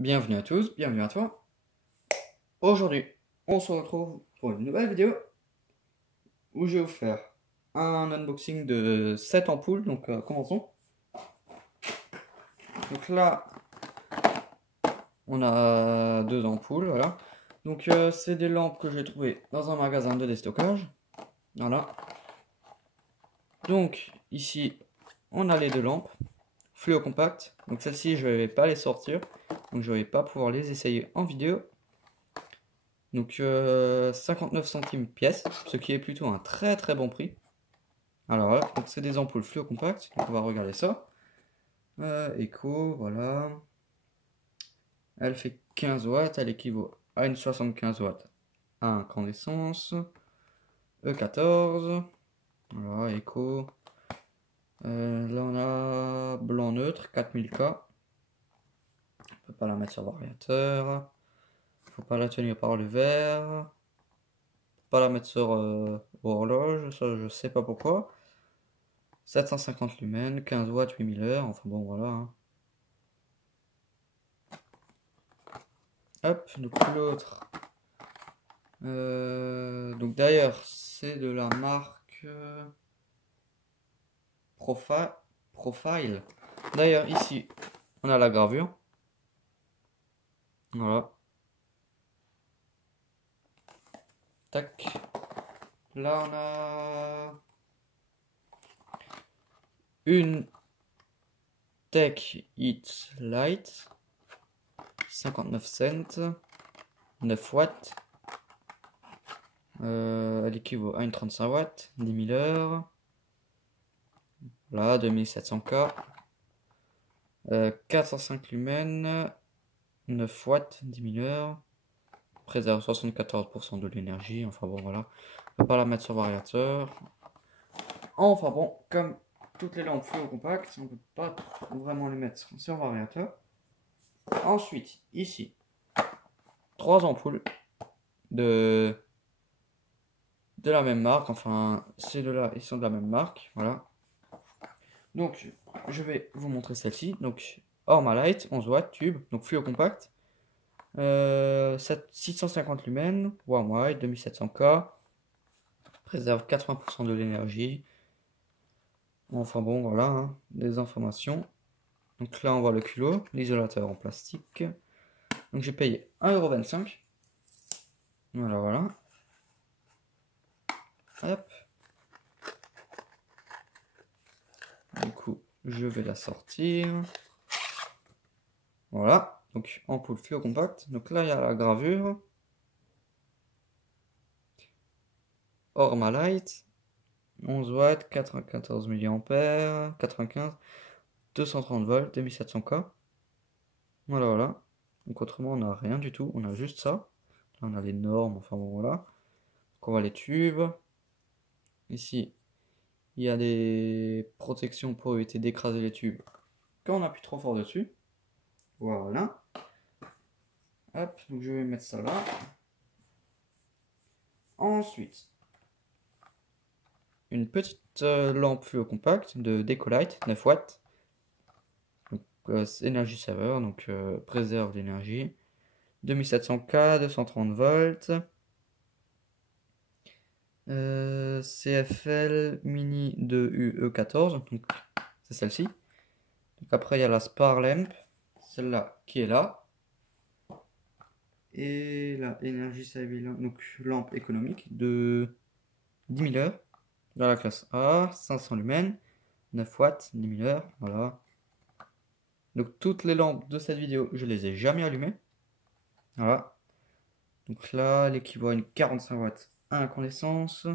Bienvenue à tous, bienvenue à toi. Aujourd'hui, on se retrouve pour une nouvelle vidéo où je vais vous faire un unboxing de 7 ampoules. Donc commençons. Donc là, on a 2 ampoules, voilà. Donc c'est des lampes que j'ai trouvées dans un magasin de déstockage. Voilà. Donc ici, on a les 2 lampes fluo compact. Donc celles-ci, je ne vais pas les sortir. Donc je ne vais pas pouvoir les essayer en vidéo. Donc 59 centimes pièce, ce qui est plutôt un très très bon prix. Alors voilà, donc c'est des ampoules fluo compact, donc on va regarder ça. Echo, voilà. Elle fait 15 watts, elle équivaut à une 75 watts à incandescence. E14, voilà, Echo. Là on a blanc neutre, 4000K. On peut pas la mettre sur variateur. Faut pas la tenir par le verre. Pas la mettre sur horloge, ça je sais pas pourquoi. 750 lumens, 15 watts, 8000 heures, enfin bon voilà. Hein. Hop, donc l'autre. Donc d'ailleurs, c'est de la marque Profile. D'ailleurs, ici, on a la gravure. Voilà. Tac. Là, on a une Tech Hit Light. 59 cents. 9 watts. Elle équivaut à une 35 watts. 10 000 heures. Là, 2700K. 405 lumens. 9 watts, 10 000 heures. Préserve 74% de l'énergie. Enfin bon, voilà. On peut pas la mettre sur variateur. Enfin bon, comme toutes les lampes fluo compactes, on ne peut pas vraiment les mettre sur variateur. Ensuite, ici, 3 ampoules de la même marque. Enfin, ces deux-là, ils sont de la même marque. Voilà. Donc, je vais vous montrer celle-ci. Donc, Ormalight, 11 watts, tube. Donc, fluo compact. 650 lumens, warm white, 2700K. Préserve 80% de l'énergie. Enfin bon, voilà, hein, des informations. Donc là, on voit le culot, l'isolateur en plastique. Donc j'ai payé 1,25 €. Voilà, voilà. Hop. Du coup, je vais la sortir. Voilà. Donc ampoule fluo compact. Donc là, il y a la gravure. Ormalight. 11 watts, 94 mA, 95, 230 volts, 2700K. Voilà, voilà. Donc autrement, on n'a rien du tout. On a juste ça. Là, on a les normes. Enfin bon, voilà. Donc on voit les tubes. Ici, il y a des protections pour éviter d'écraser les tubes quand on appuie trop fort dessus. Voilà. Hop, donc je vais mettre ça là. Ensuite, une petite lampe fluo compacte de Decolite, 9 watts. Donc, énergie saveur, donc préserve l'énergie. 2700K, 230 volts. CFL Mini de UE14, donc c'est celle-ci. Donc après il y a la Spar Lamp, celle-là qui est là. Et la Energy Saving, donc lampe économique de 10 000 heures. Dans la classe A, 500 lumens, 9 watts, 10 000 heures, voilà. Donc toutes les lampes de cette vidéo, je les ai jamais allumées. Voilà. Donc là, elle équivaut à une 45 watts à incandescence.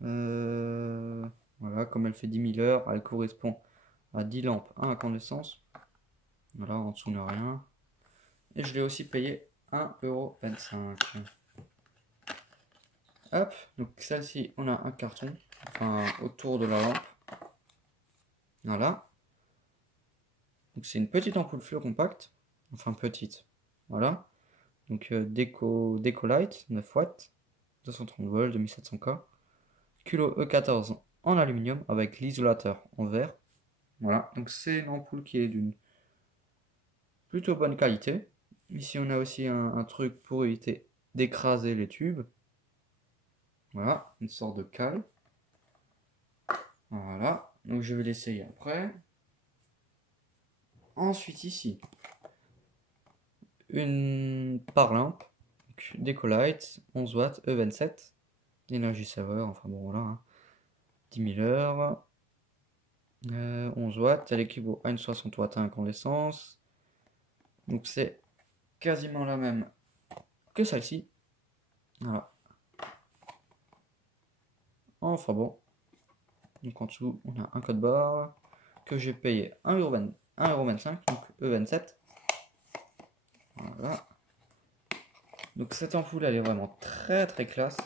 Voilà, comme elle fait 10 000 heures, elle correspond à 10 lampes à incandescence. Voilà, en dessous, on n'a rien. Et je l'ai aussi payé 1,25 €. Hop, donc celle-ci, on a un carton, enfin autour de la lampe. Voilà. Donc c'est une petite ampoule fluo compacte, enfin petite. Voilà. Donc Decolite, 9 watts, 230 volts, 2700K. Culot E14 en aluminium avec l'isolateur en verre. Voilà, donc c'est une ampoule qui est d'une plutôt bonne qualité. Ici on a aussi un truc pour éviter d'écraser les tubes. Voilà, une sorte de cale. Voilà, donc je vais l'essayer après. Ensuite ici, une lampe, Decolite, 11 watts, E27, énergie saveur, enfin bon voilà, hein. 10 000 heures, 11 watts, elle équivaut à une 60 watts à incandescence. Donc c'est quasiment la même que celle-ci. Voilà. Enfin bon. Donc en dessous, on a un code barre que j'ai payé 1,25€, donc E27. Voilà. Donc cette ampoule, elle est vraiment très très classe.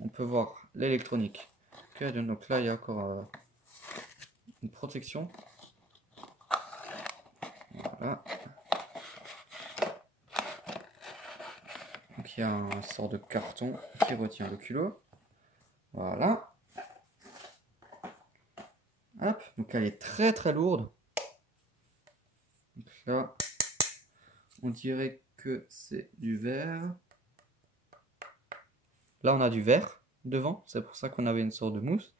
On peut voir l'électronique. Donc là, il y a encore une protection. Voilà. Donc il y a un sort de carton qui retient le culot. Voilà. Hop. Donc elle est très très lourde. Donc là, on dirait que c'est du verre. Là, on a du verre devant. C'est pour ça qu'on avait une sorte de mousse.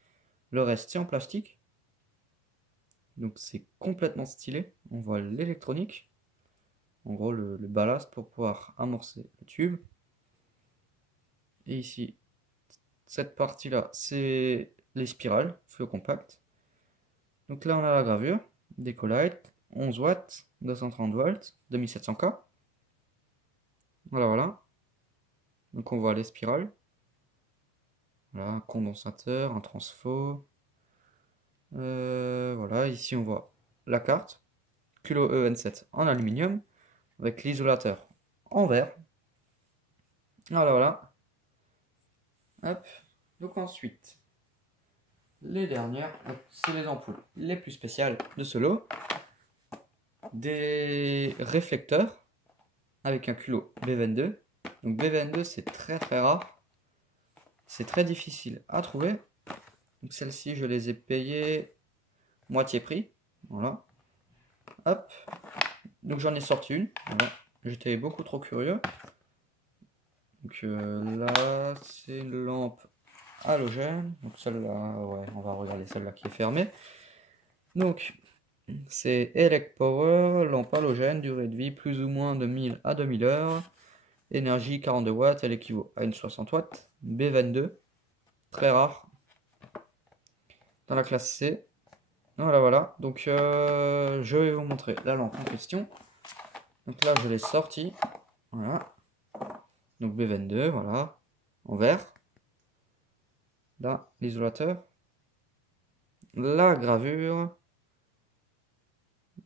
Le reste, c'est en plastique. Donc c'est complètement stylé. On voit l'électronique. En gros, le ballast pour pouvoir amorcer le tube. Et ici, cette partie-là, c'est les spirales, feu compact. Donc là, on a la gravure, Decolite, 11 watts, 230 volts, 2700K. Voilà, voilà. Donc on voit les spirales. Voilà, un condensateur, un transfo. Voilà, ici on voit la carte. Culot EN7 en aluminium, avec l'isolateur en verre. Voilà, voilà. Hop. Donc ensuite, les dernières, c'est les ampoules les plus spéciales de ce lot. Des réflecteurs avec un culot B22. Donc B22 c'est très très rare. C'est très difficile à trouver. Donc celles-ci je les ai payées moitié prix. Voilà. Hop. Donc j'en ai sorti une. Voilà. J'étais beaucoup trop curieux. Donc là c'est une lampe halogène. Donc celle-là, ouais, on va regarder celle-là qui est fermée. Donc c'est Elect Power, lampe halogène, durée de vie plus ou moins de 1000 à 2000 heures. Énergie 42 watts, elle équivaut à une 60 watts. B22, très rare. Dans la classe C. Voilà, voilà. Donc je vais vous montrer la lampe en question. Donc là, je l'ai sortie. Voilà. Donc B22, voilà. En vert. Là, l'isolateur. La gravure.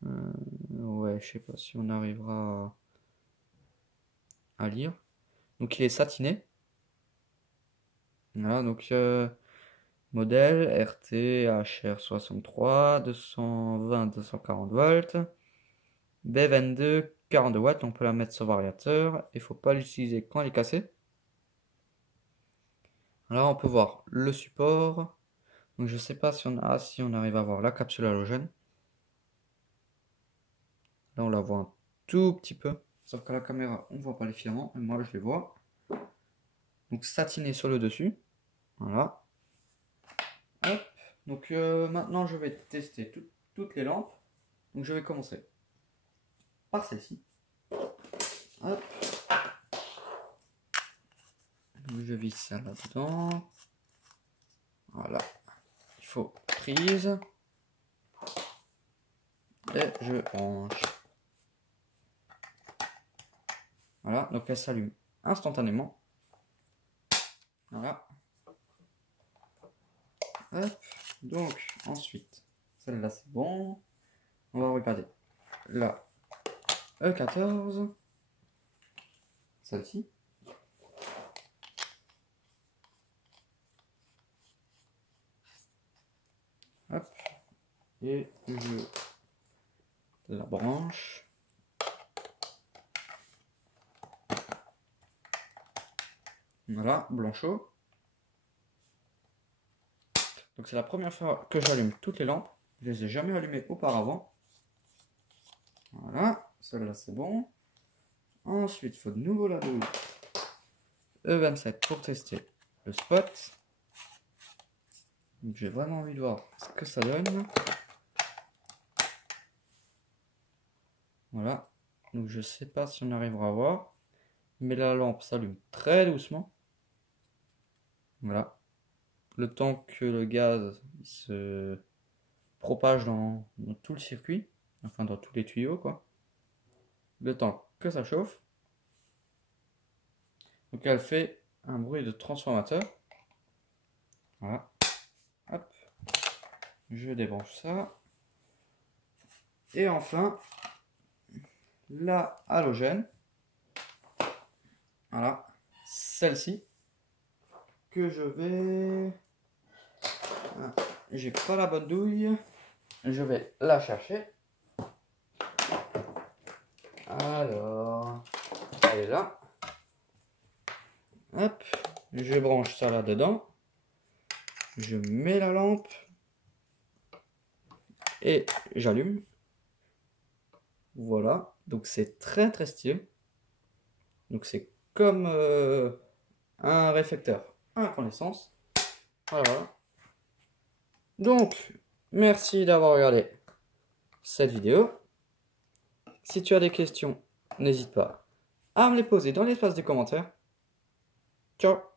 Ouais, je sais pas si on arrivera à lire. Donc il est satiné. Voilà, donc modèle RT HR63, 220-240 volts. B22, 42 watts, on peut la mettre sur variateur. Il ne faut pas l'utiliser quand elle est cassée. Là, on peut voir le support. Donc, je ne sais pas si on arrive à voir la capsule halogène. Là, on la voit un tout petit peu. Sauf qu'à la caméra, on ne voit pas les filaments. Et moi, je les vois. Donc, satiné sur le dessus. Voilà. Hop. Donc, maintenant, je vais tester toutes les lampes. Donc, je vais commencer par celle-ci. Hop. Donc, je visse ça là-dedans. Voilà. Il faut prise. Et je branche. Voilà, donc elle s'allume instantanément. Voilà. Hop. Donc ensuite, celle-là c'est bon. On va regarder la E14. Celle-ci. Hop. Et je la branche. Voilà, blanchot. Donc c'est la première fois que j'allume toutes les lampes. Je les ai jamais allumées auparavant. Voilà, celle-là c'est bon. Ensuite, il faut de nouveau la douille E27 pour tester le spot. J'ai vraiment envie de voir ce que ça donne. Voilà. Donc je sais pas si on arrivera à voir. Mais la lampe s'allume très doucement. Voilà. Le temps que le gaz se propage dans tout le circuit. Enfin dans tous les tuyaux quoi. Le temps que ça chauffe. Donc elle fait un bruit de transformateur. Voilà. Hop. Je débranche ça. Et enfin, la halogène. Voilà. Celle-ci. Que je vais... Ah, j'ai pas la bonne douille. Je vais la chercher. Alors, elle est là. Hop, je branche ça là-dedans. Je mets la lampe. Et j'allume. Voilà, donc c'est très très stylé. Donc c'est comme un réflecteur à incandescence. Voilà. Donc, merci d'avoir regardé cette vidéo. Si tu as des questions, n'hésite pas à me les poser dans l'espace des commentaires. Ciao!